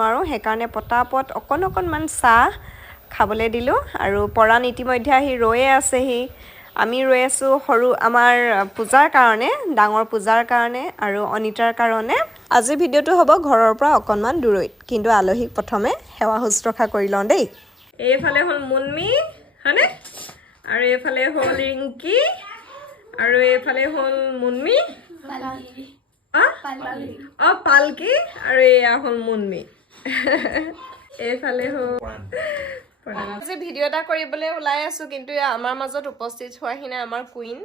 আৰু সেইকাৰণে পটাপট অকণমান চাহ খাবলৈ দিলোঁ আৰু পৰাণ ইতিমধ্যে আহি ৰৈয়ে আছেহি আমি ৰৈ আছোঁ সৰু আমাৰ পূজাৰ কাৰণে ডাঙৰ পূজাৰ কাৰণে আৰু অনিতাৰ কাৰণে আজি ভিডিঅ'টো হ'ব ঘৰৰ পৰা অকণমান দূৰৈত কিন্তু আলহীক প্ৰথমে সেৱা শুশ্ৰূষা কৰি লওঁ দেই এইফালে হ'ল মুনমি হয়নে আৰু এইফালে হ'ল ৰিংকি আৰু এইফালে হ'ল মুনমি পালকি আৰু এয়া হ'ল মুনমি এইফালে হ'ল আজি ভিডিঅ' এটা কৰিবলৈ ওলাই আছো কিন্তু আমাৰ মাজত উপস্থিত হোৱাহি নাই আমাৰ কুইন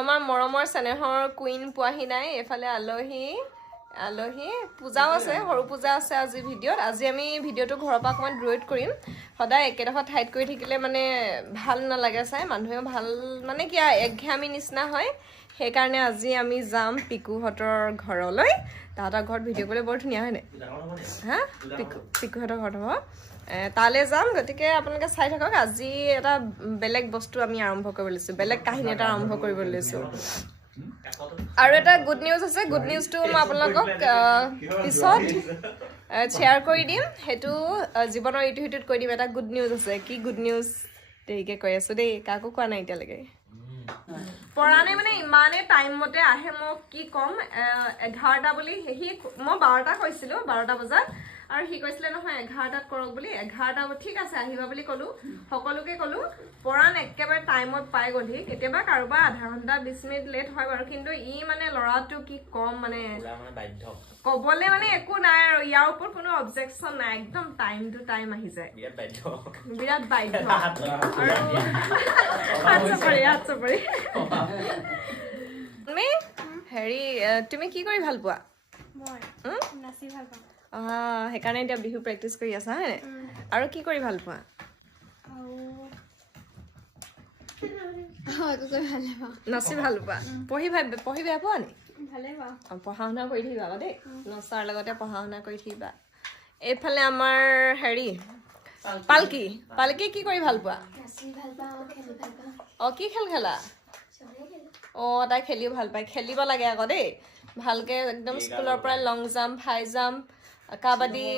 আমাৰ মৰমৰ চেনেহৰ কুইন পোৱাহি নাই এইফালে আলহী পূজাও আছে সৰু পূজা আছে আজি ভিডিঅ'ত আজি আমি ভিডিঅ'টো ঘৰৰ পৰা অকণমান দূৰৈত কৰিম সদায় একেডোখৰ ঠাইত কৰি থাকিলে মানে ভাল নালাগে চাই মানুহেও ভাল মানে কি একঘেয়ামি নিচিনা হয় সেইকাৰণে আজি আমি যাম পিকুহঁতৰ ঘৰলৈ তাহাঁতৰ ঘৰত ভিডিঅ' কৰিবলৈ বৰ ধুনীয়া হয়নে হা পিকুহঁতৰ ঘৰত হ'ব তালৈ যাম গতিকে আপোনালোকে চাই থাকক আজি এটা বেলেগ বস্তু আমি আৰম্ভ কৰিব লৈছোঁ বেলেগ কাহিনী এটা আৰম্ভ কৰিব লৈছোঁ আৰু এটা গুড নিউজ আছে গুড নিউজটো মই আপোনালোকক পিছত শ্বেয়াৰ কৰি দিম সেইটো জীৱনৰ ইটো সিটোত কৈ দিম এটা গুড নিউজ আছে কি গুড নিউজ দেৰিকৈ কৈ আছোঁ দেই কাকো কোৱা নাই এতিয়ালৈকে পৰাণে মানে ইমানে টাইম মতে আহে মোক কি ক'ম 11টা বুলি সি মই 12টা কৈছিলোঁ 12টা বজাত আৰু সি কৈছিলে নহয় 11টাত কৰক বুলি 11টা ঠিক আছে আহিবা বুলি ক'লোঁ সকলোকে ক'লোঁ পৰাণ একেবাৰে টাইমত পাই গ'লহি কেতিয়াবা কাৰোবাৰ আধা ঘণ্টা 20 মিনিট লেট হয় বাৰু কিন্তু ই মানে ল'ৰাটো কি ক'ম মানে ক'বলৈ মানে একো নাই আৰু ইয়াৰ ওপৰত কোনো অবজেকশ্যন নাই একদম টাইম টু টাইম আহি যায় বিৰাট বাধ্য হেৰি তুমি কি কৰি ভাল পোৱা সেইকাৰণে এতিয়া বিহু প্ৰেক্টিচ কৰি আছা হয়নে আৰু কি কৰি ভাল পোৱা নাচি ভাল পোৱা পঢ়ি বেয়া পোৱা নি পঢ়া শুনা কৰি থাকিবা দেই নচাৰ লগতে পঢ়া শুনা কৰি থাকিবা এইফালে আমাৰ হেৰি পালকি কি কৰি ভাল পোৱা কি খেল খেলা তাই খেলিও ভাল পায় খেলিব লাগে আকৌ দেই ভালকে একদম স্কুলৰ পৰা লং জাম্প হাই জাম্প কাবাডী